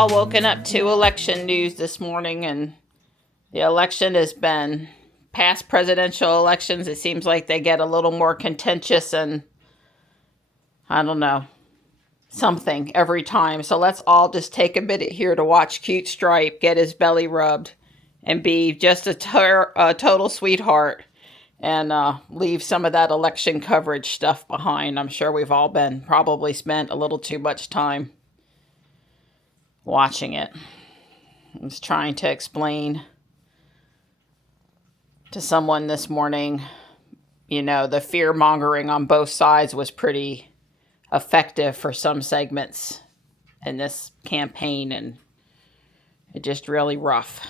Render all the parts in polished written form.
all woken up to election news this morning, and the election has been past presidential elections. It seems like they get a little more contentious and I don't know, something every time. So let's all just take a minute here to watch Cute Stripe get his belly rubbed and be just a total sweetheart and leave some of that election coverage stuff behind. I'm sure we've all probably spent a little too much time watching it. I was trying to explain to someone this morning, you know, the fear mongering on both sides was pretty effective for some segments in this campaign, and it just really rough.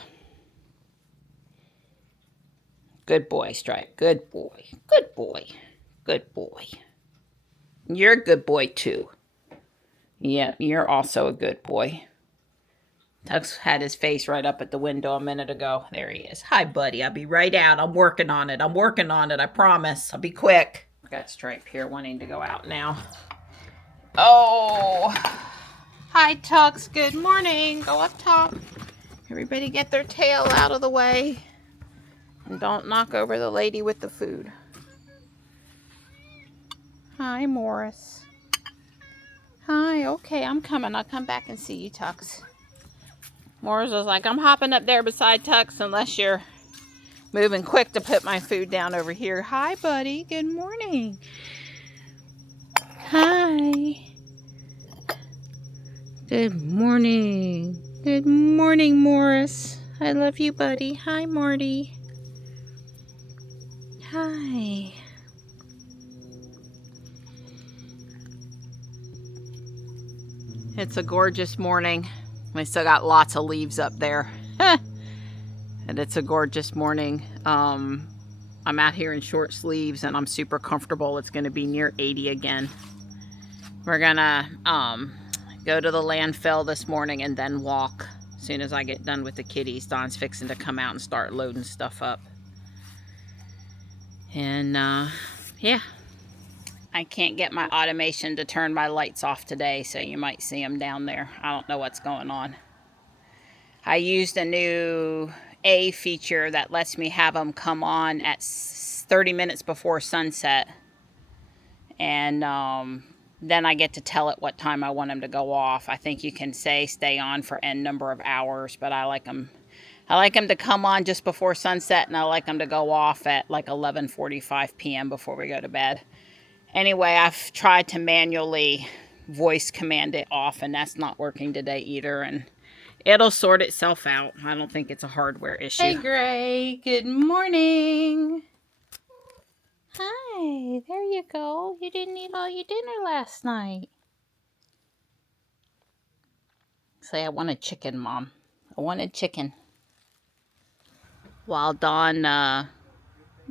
Good boy, Stripe. Good boy. Good boy. Good boy. You're a good boy, too. Yeah, you're also a good boy. Tux had his face right up at the window a minute ago. There he is. Hi, buddy. I'll be right out. I'm working on it. I promise. I'll be quick. I've got Stripe here wanting to go out now. Oh. Hi, Tux. Good morning. Go up top. Everybody get their tail out of the way. And don't knock over the lady with the food. Hi, Morris. Hi. Okay, I'm coming. I'll come back and see you, Tux. Morris was like, I'm hopping up there beside Tux unless you're moving quick to put my food down over here. Hi, buddy. Good morning. Hi. Good morning. Good morning, Morris. I love you, buddy. Hi, Marty. Hi. It's a gorgeous morning. I still got lots of leaves up there. And it's a gorgeous morning. I'm out here in short sleeves and I'm super comfortable. It's going to be near 80 again. We're going to go to the landfill this morning and then walk. As soon as I get done with the kitties, Don's fixing to come out and start loading stuff up. And yeah, I can't get my automation to turn my lights off today, so you might see them down there. I don't know what's going on. I used a new A feature that lets me have them come on at 30 minutes before sunset. And then I get to tell it what time I want them to go off. I think you can say stay on for N number of hours, but I like them to come on just before sunset, and I like them to go off at like 11:45 p.m. before we go to bed. Anyway, I've tried to manually voice command it off, and that's not working today either, and it'll sort itself out. I don't think it's a hardware issue. Hey, Gray. Good morning. Hi. There you go. You didn't eat all your dinner last night. Say, I wanted chicken, Mom. I wanted chicken. While Dawn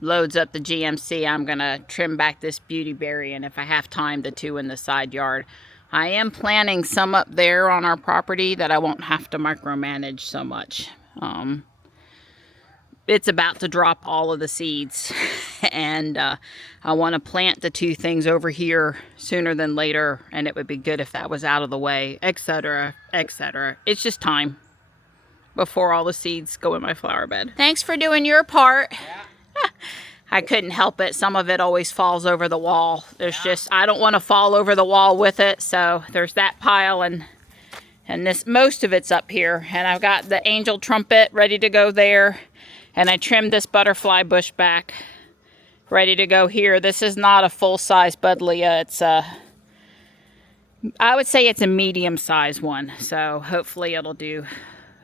loads up the GMC, I'm going to trim back this beauty berry, and if I have time, the two in the side yard. I am planting some up there on our property that I won't have to micromanage so much. It's about to drop all of the seeds, and I want to plant the two things over here sooner than later, and it would be good if that was out of the way, etc., etc. It's just time before all the seeds go in my flower bed. Thanks for doing your part. Yeah. I couldn't help it. Some of it always falls over the wall. I don't want to fall over the wall with it. So there's that pile, and this, most of it's up here. And I've got the angel trumpet ready to go there. And I trimmed this butterfly bush back, ready to go here. This is not a full-size buddleia. It's I would say it's a medium-sized one. So hopefully it'll do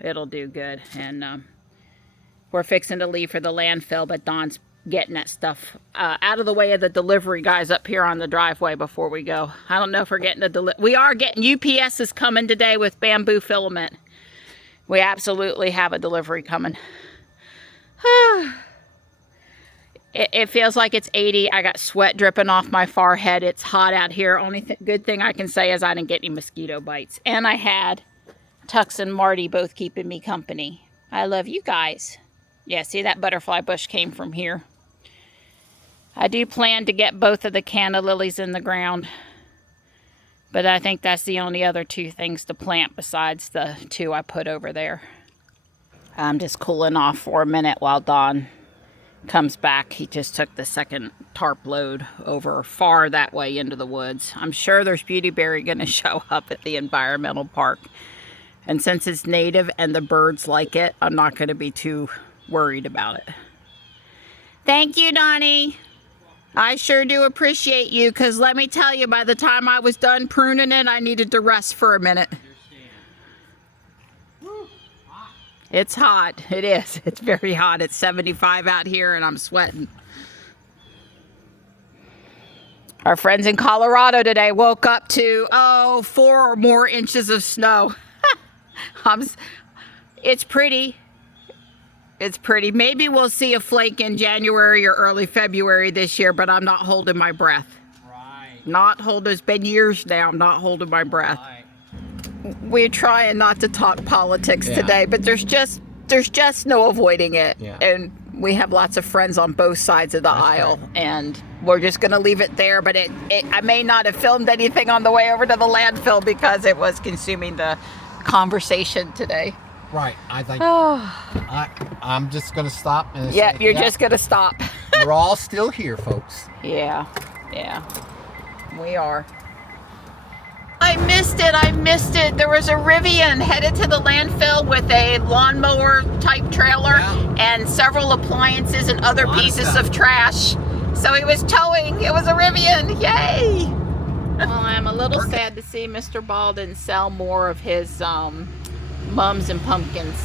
good. And we're fixing to leave for the landfill, but Dawn's getting that stuff out of the way of the delivery guys up here on the driveway before we go. I don't know if we're getting we are getting UPS is coming today with bamboo filament. We absolutely have a delivery coming. It feels like it's 80. I got sweat dripping off my forehead. It's hot out here. Only good thing I can say is I didn't get any mosquito bites. And I had Tux and Marty both keeping me company. I love you guys. Yeah, see, that butterfly bush came from here. I do plan to get both of the canna lilies in the ground. But I think that's the only other two things to plant besides the two I put over there. I'm just cooling off for a minute while Don comes back. He just took the second tarp load over far that way into the woods. I'm sure there's beautyberry going to show up at the environmental park. And since it's native and the birds like it, I'm not going to be too worried about it. Thank you, Donnie. I sure do appreciate you, because let me tell you, by the time I was done pruning it, I needed to rest for a minute. It's hot. It is. It's very hot. It's 75 out here and I'm sweating. Our friends in Colorado today woke up to, 4 or more inches of snow. It's pretty. It's pretty. Maybe we'll see a flake in January or early February this year, but I'm not holding my breath. Right. Not holding. It's been years now. I'm not holding my breath. Right. We're trying not to talk politics today, but there's just no avoiding it. Yeah. And we have lots of friends on both sides of the aisle, and we're just going to leave it there. But I may not have filmed anything on the way over to the landfill because it was consuming the conversation today. Right. I think I'm just going to stop. And Yeah, you're just going to stop. We're all still here, folks. Yeah, we are. I missed it. There was a Rivian headed to the landfill with a lawnmower type trailer and several appliances and other pieces of trash. So he was towing. It was a Rivian. Yay! Well, I'm a little sad to see Mr. Ball didn't sell more of his mums and pumpkins.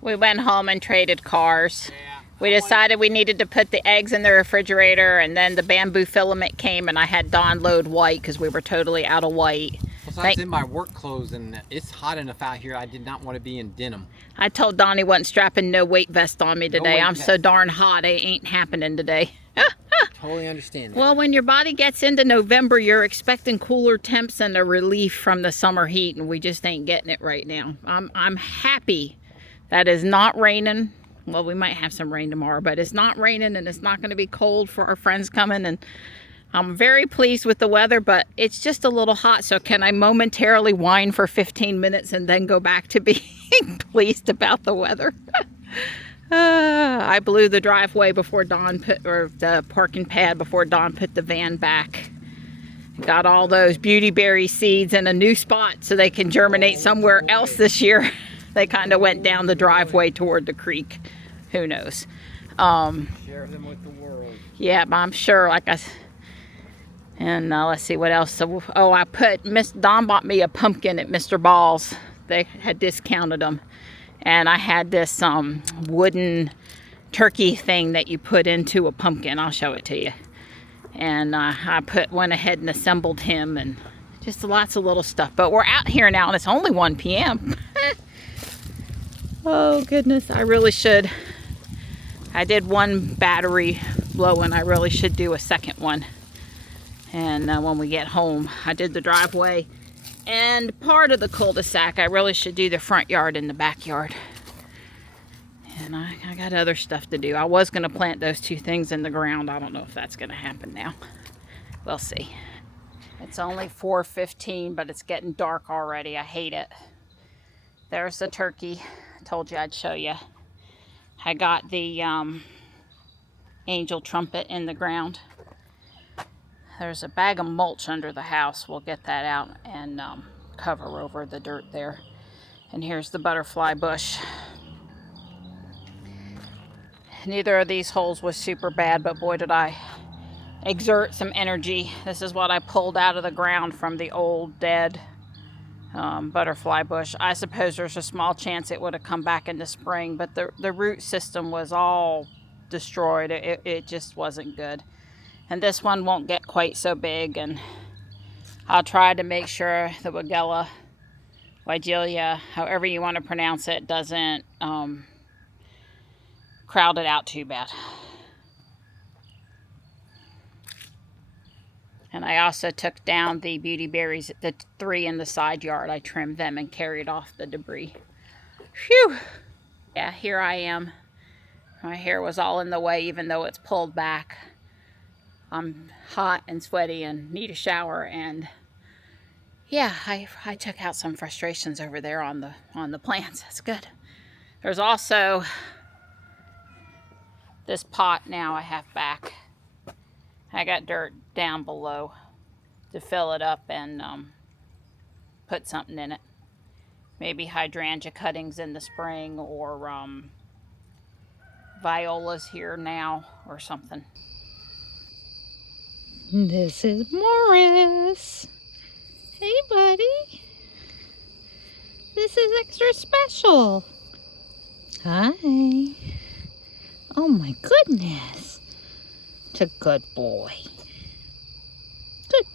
We went home and traded cars. We decided we needed to put the eggs in the refrigerator, and then the bamboo filament came, and I had Dawn load white because we were totally out of white. Plus, I was in my work clothes, and it's hot enough out here. I did not want to be in denim. I told Donnie wasn't strapping no weight vest on me today. I'm so darn hot, it ain't happening today. Totally understand that. Well, when your body gets into November, you're expecting cooler temps and a relief from the summer heat, and we just ain't getting it right now. I'm happy that it's not raining. Well, we might have some rain tomorrow, but it's not raining and it's not going to be cold for our friends coming. And I'm very pleased with the weather, but it's just a little hot. So can I momentarily whine for 15 minutes and then go back to being pleased about the weather? I blew the driveway before Dawn or the parking pad before Dawn put the van back. Got all those beautyberry seeds in a new spot so they can germinate somewhere else this year. They kind of went down the driveway toward the creek. Who knows? Share them with the world. Yeah, but I'm sure, and let's see what else. So, Dawn bought me a pumpkin at Mr. Ball's. They had discounted them. And I had this wooden turkey thing that you put into a pumpkin. I'll show it to you. And I went ahead and assembled him and just lots of little stuff. But we're out here now and it's only 1 p.m. Oh goodness, I really should. I did one battery blow and I really should do a second one. And when we get home, I did the driveway and part of the cul-de-sac. I really should do the front yard and the backyard. And I got other stuff to do. I was going to plant those two things in the ground. I don't know if that's going to happen now. We'll see. It's only 4:15, but it's getting dark already. I hate it. There's the turkey. Told you I'd show you. I got the angel trumpet in the ground. There's a bag of mulch under the house. We'll get that out and cover over the dirt there. And here's the butterfly bush. Neither of these holes was super bad, but boy did I exert some energy. This is what I pulled out of the ground from the old dead butterfly bush. I suppose there's a small chance it would have come back in the spring, but the root system was all destroyed. It just wasn't good. And this one won't get quite so big, and I'll try to make sure the Wigelia, however you want to pronounce it, doesn't crowd it out too bad. And I also took down the beautyberries, the 3 in the side yard. I trimmed them and carried off the debris. Phew! Yeah, here I am. My hair was all in the way even though it's pulled back. I'm hot and sweaty and need a shower, and yeah, I took out some frustrations over there on the plants. That's good. There's also this pot now I have back. I got dirt down below to fill it up and put something in it. Maybe hydrangea cuttings in the spring, or violas here now or something. This is Morris. Hey, buddy. This is extra special. Hi. Oh my goodness. It's a good boy. Good